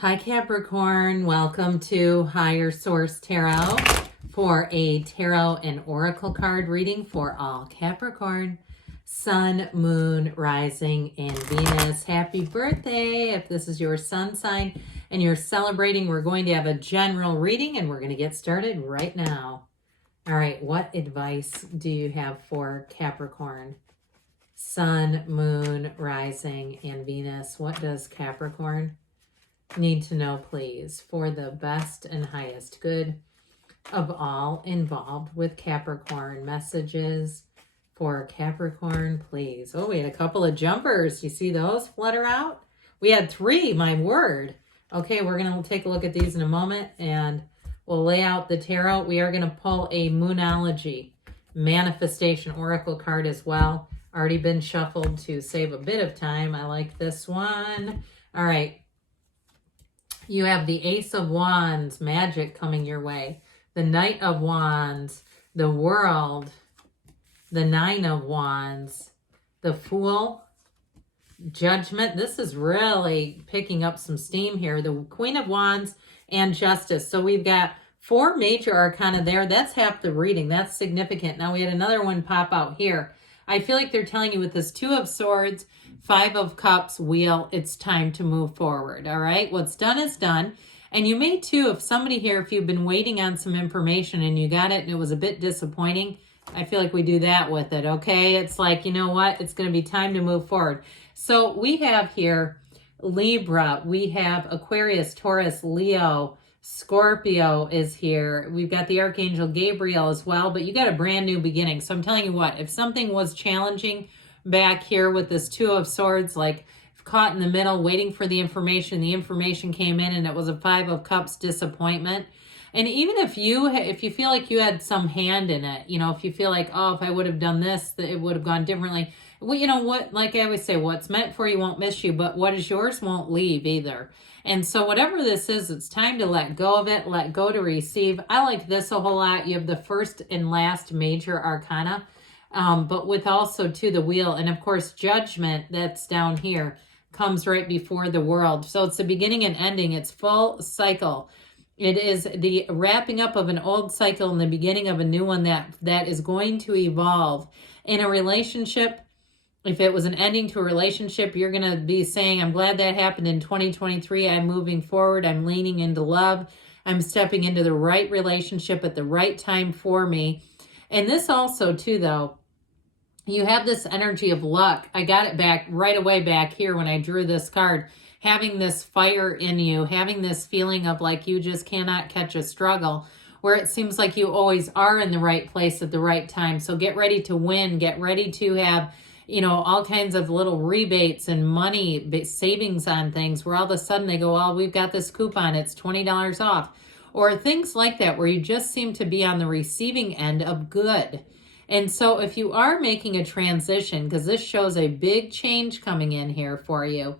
Hi Capricorn, welcome to Higher Source Tarot for a tarot and oracle card reading for all Capricorn, Sun, Moon, Rising, and Venus. Happy birthday if this is your sun sign and you're celebrating. We're going to have a general reading and we're going to get started right now. All right, what advice do you have for Capricorn? Sun, Moon, Rising, and Venus. What does Capricorn need to know, please, for the best and highest good of all involved with Capricorn? Messages for Capricorn, please. Oh, we had a couple of jumpers. You see those flutter out? We had 3, my word. Okay, we're going to take a look at these in a moment and we'll lay out the tarot. We are going to pull a Moonology manifestation oracle card as well. Already been shuffled to save a bit of time. I like this one. All right. You have the Ace of Wands, magic coming your way. The Knight of Wands, the World, the Nine of Wands, the Fool, Judgment. This is really picking up some steam here. The Queen of Wands and Justice. So we've got 4 major arcana there. That's half the reading. That's significant. Now we had another one pop out here. I feel like they're telling you with this 2 of Swords, 5 of Cups, Wheel, it's time to move forward, all right? What's done is done. And you may too, if somebody here, if you've been waiting on some information and you got it and it was a bit disappointing, I feel like we do that with it, okay? It's like, you know what? It's going to be time to move forward. So we have here Libra, we have Aquarius, Taurus, Leo, Scorpio is here. We've got the Archangel Gabriel as well, but you got a brand new beginning. So I'm telling you what, if something was challenging back here with this 2 of Swords, like caught in the middle, waiting for the information came in and it was a 5 of Cups disappointment. And even if you feel like you had some hand in it, you know, if you feel like, oh, if I would have done this, it would have gone differently. Well, you know what, like I always say, what's meant for you won't miss you, but what is yours won't leave either. And so whatever this is, it's time to let go of it, let go to receive. I like this a whole lot. You have the first and last major arcana, but with also to the Wheel. And of course, Judgment that's down here comes right before the World. So it's the beginning and ending. It's full cycle. It is the wrapping up of an old cycle and the beginning of a new one that is going to evolve. In a relationship, if it was an ending to a relationship, you're going to be saying, I'm glad that happened in 2023. I'm moving forward. I'm leaning into love. I'm stepping into the right relationship at the right time for me. And this also, too, though, you have this energy of luck. I got it back right away back here when I drew this card. Having this fire in you, having this feeling of like you just cannot catch a struggle, where it seems like you always are in the right place at the right time. So get ready to win. Get ready to have, you know, all kinds of little rebates and money savings on things where all of a sudden they go, oh, we've got this coupon, it's $20 off. Or things like that where you just seem to be on the receiving end of good. And so if you are making a transition, because this shows a big change coming in here for you,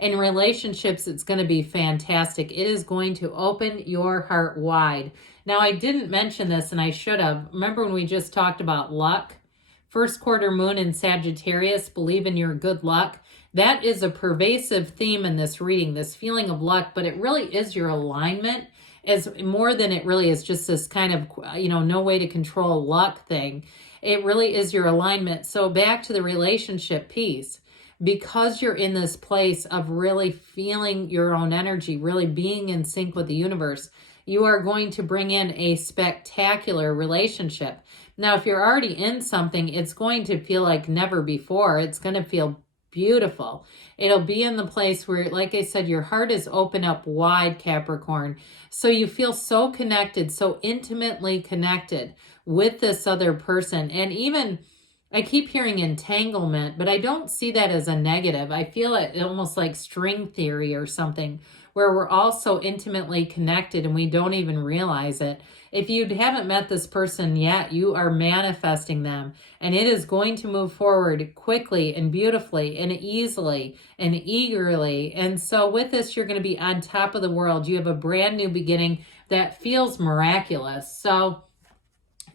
in relationships, it's going to be fantastic. It is going to open your heart wide. Now, I didn't mention this and I should have. Remember when we just talked about luck? First quarter moon in Sagittarius, believe in your good luck. That is a pervasive theme in this reading, this feeling of luck, but it really is your alignment as more than it really is just this kind of, you know, no way to control luck thing. It really is your alignment. So back to the relationship piece, because you're in this place of really feeling your own energy, really being in sync with the universe, you are going to bring in a spectacular relationship. Now, if you're already in something, it's going to feel like never before. It's going to feel beautiful. It'll be in the place where, like I said, your heart is open up wide, Capricorn. So you feel so connected, so intimately connected with this other person. And even, I keep hearing entanglement, but I don't see that as a negative. I feel it almost like string theory or something, where we're all so intimately connected and we don't even realize it. If you haven't met this person yet, you are manifesting them, and it is going to move forward quickly and beautifully and easily and eagerly. And so with this, you're going to be on top of the world. You have a brand new beginning that feels miraculous. So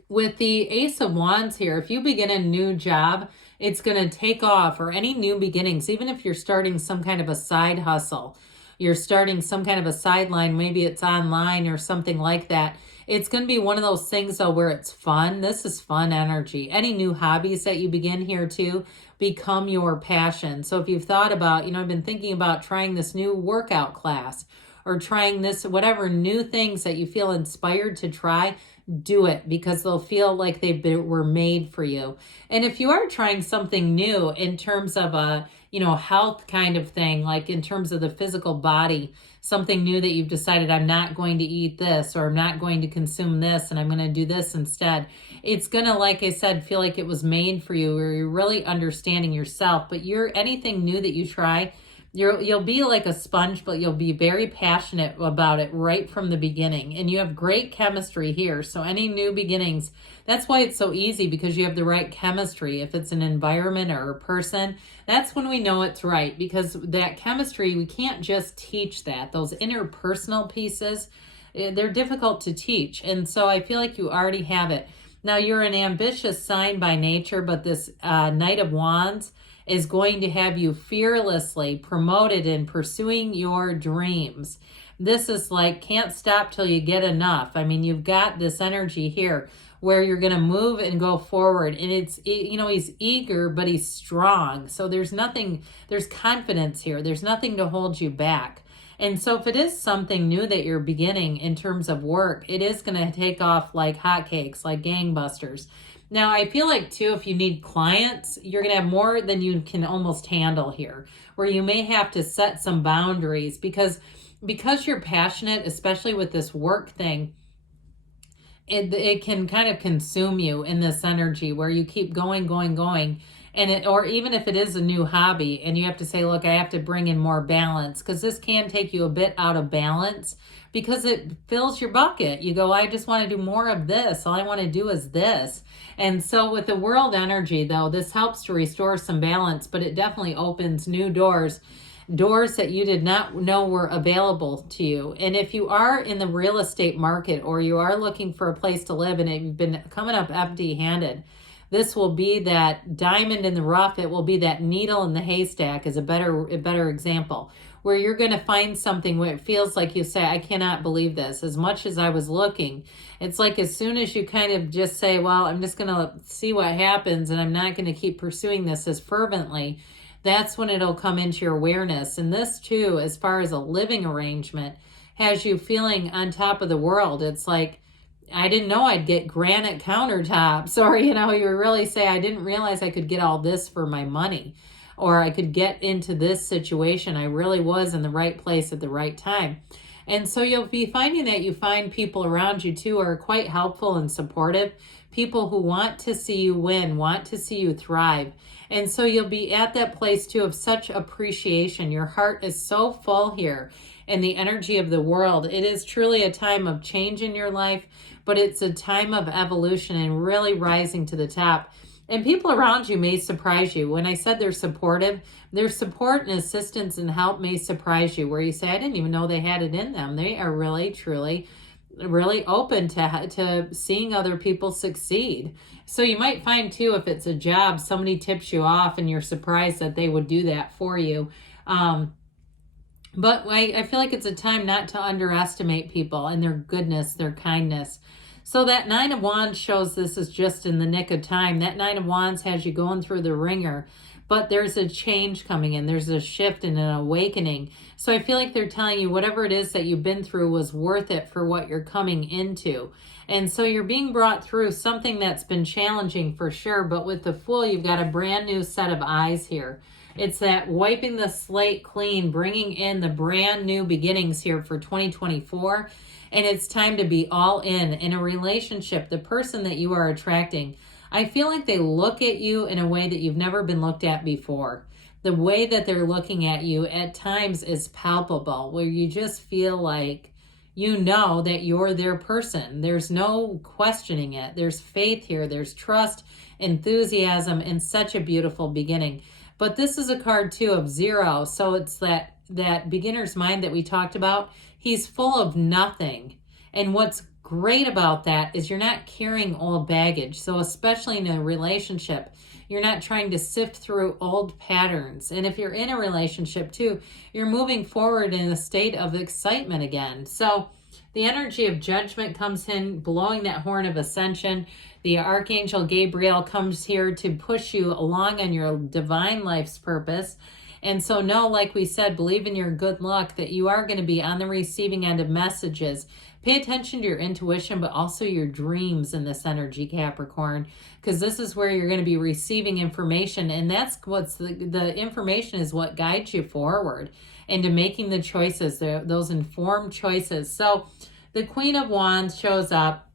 with the Ace of Wands here, if you begin a new job, it's going to take off, or any new beginnings, even if you're starting some kind of a side hustle. you're starting some kind of a sideline, maybe it's online or something like that. It's going to be one of those things though where it's fun. This is fun energy. Any new hobbies that you begin here too become your passion. So if you've thought about, I've been thinking about trying this new workout class or trying this, whatever new things that you feel inspired to try, do it, because they'll feel like were made for you. And if you are trying something new in terms of a, health kind of thing, like in terms of the physical body, something new that you've decided, I'm not going to eat this, or I'm not going to consume this, and I'm going to do this instead. It's going to, like I said, feel like it was made for you, or you're really understanding yourself. But anything new that you try, you'll be like a sponge, but you'll be very passionate about it right from the beginning. And you have great chemistry here. So any new beginnings, that's why it's so easy, because you have the right chemistry. If it's an environment or a person, that's when we know it's right, because that chemistry, we can't just teach that. Those interpersonal pieces, they're difficult to teach. And so I feel like you already have it. Now, you're an ambitious sign by nature, but this Knight of Wands is going to have you fearlessly promoted in pursuing your dreams. This is like, can't stop till you get enough. I mean, you've got this energy here where you're going to move and go forward. And it's, he's eager, but he's strong. So there's confidence here. There's nothing to hold you back. And so if it is something new that you're beginning in terms of work, it is going to take off like hotcakes, like gangbusters. Now, I feel like, too, if you need clients, you're going to have more than you can almost handle here, where you may have to set some boundaries because you're passionate, especially with this work thing, it can kind of consume you in this energy where you keep going, or even if it is a new hobby and you have to say, look, I have to bring in more balance, because this can take you a bit out of balance because it fills your bucket. You go, I just want to do more of this. All I want to do is this. And so with the world energy, though, this helps to restore some balance, but it definitely opens new doors that you did not know were available to you. And if you are in the real estate market, or you are looking for a place to live and you've been coming up empty-handed, this will be that diamond in the rough. It will be that needle in the haystack is a better example, where you're going to find something where it feels like you say, I cannot believe this. As much as I was looking, it's like as soon as you kind of just say, well, I'm just going to see what happens and I'm not going to keep pursuing this as fervently, that's when it'll come into your awareness. And this too, as far as a living arrangement, has you feeling on top of the world. It's like, I didn't know I'd get granite countertops, or, you really say, I didn't realize I could get all this for my money, or I could get into this situation. I really was in the right place at the right time. And so you'll be finding that you find people around you too who are quite helpful and supportive, people who want to see you win, want to see you thrive. And so you'll be at that place too of such appreciation. Your heart is so full here in the energy of the world. It is truly a time of change in your life, but it's a time of evolution and really rising to the top. And people around you may surprise you. When I said they're supportive, their support and assistance and help may surprise you, where you say, I didn't even know they had it in them. They are really, truly, really open to seeing other people succeed. So you might find too, if it's a job, somebody tips you off and you're surprised that they would do that for you. But I feel like it's a time not to underestimate people and their goodness, their kindness. So that Nine of Wands shows this is just in the nick of time. That Nine of Wands has you going through the ringer, but there's a change coming in. There's a shift and an awakening. So I feel like they're telling you whatever it is that you've been through was worth it for what you're coming into. And so you're being brought through something that's been challenging for sure, but with the Fool, you've got a brand new set of eyes here. It's that wiping the slate clean, bringing in the brand new beginnings here for 2024. And it's time to be all in a relationship. The person that you are attracting, I feel like they look at you in a way that you've never been looked at before. The way that they're looking at you at times is palpable, where you just feel like you know that you're their person. There's no questioning it. There's faith here. There's trust, enthusiasm, and such a beautiful beginning. But this is a card too of 0. So it's that beginner's mind that we talked about. He's full of nothing. And what's great about that is you're not carrying old baggage. So especially in a relationship, You're not trying to sift through old patterns. And if you're in a relationship too, you're moving forward in a state of excitement again. So the energy of judgment comes in, blowing that horn of ascension. The Archangel Gabriel comes here to push you along on your divine life's purpose. And so know, like we said, believe in your good luck that you are going to be on the receiving end of messages. Pay attention to your intuition, but also your dreams in this energy, Capricorn, because this is where you're going to be receiving information. And that's what's the information is what guides you forward into making the choices, those informed choices. So the Queen of Wands shows up.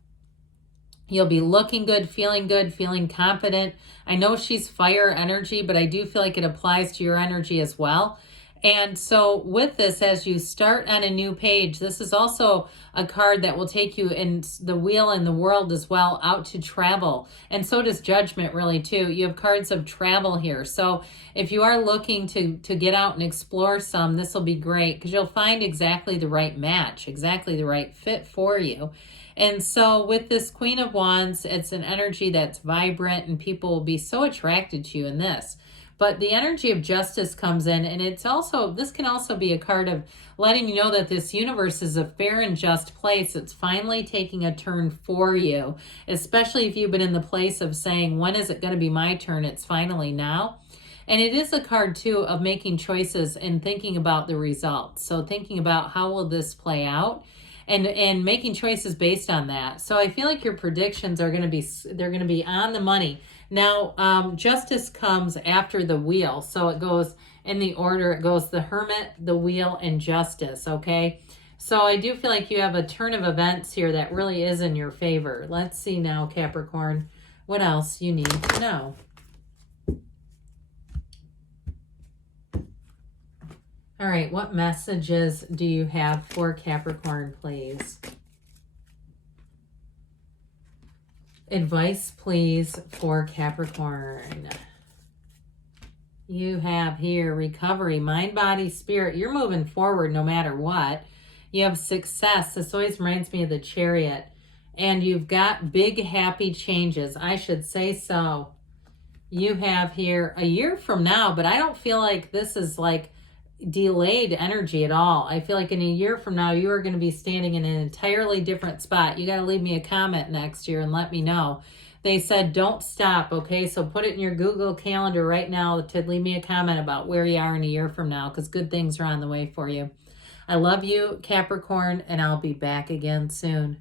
You'll be looking good, feeling confident. I know she's fire energy, but I do feel like it applies to your energy as well. And so with this, as you start on a new page, this is also a card that will take you in the wheel in the world as well, out to travel. And so does Judgment really too. You have cards of travel here. So if you are looking to get out and explore some, this will be great because you'll find exactly the right match, exactly the right fit for you. And so with this Queen of Wands, it's an energy that's vibrant and people will be so attracted to you in this. But the energy of justice comes in, and it's also, this can also be a card of letting you know that this universe is a fair and just place. It's finally taking a turn for you, especially if you've been in the place of saying, when is it going to be my turn? It's finally now. And it is a card too of making choices and thinking about the results. So thinking about how will this play out? And making choices based on that. So I feel like your predictions are going to be, they're going to be on the money. Now, justice comes after the wheel. So it goes in the order, it goes the Hermit, the wheel, and justice, okay? So I do feel like you have a turn of events here that really is in your favor. Let's see now, Capricorn, what else you need to know. All right, what messages do you have for Capricorn, please? Advice, please, for Capricorn. You have here recovery, mind, body, spirit. You're moving forward no matter what. You have success. This always reminds me of the Chariot. And you've got big, happy changes. I should say so. You have here a year from now, but I don't feel like this is like delayed energy at all. I feel like in a year from now, you are going to be standing in an entirely different spot. You got to leave me a comment next year and let me know. They said, don't stop. Okay. So put it in your Google Calendar right now to leave me a comment about where you are in a year from now, because good things are on the way for you. I love you, Capricorn, and I'll be back again soon.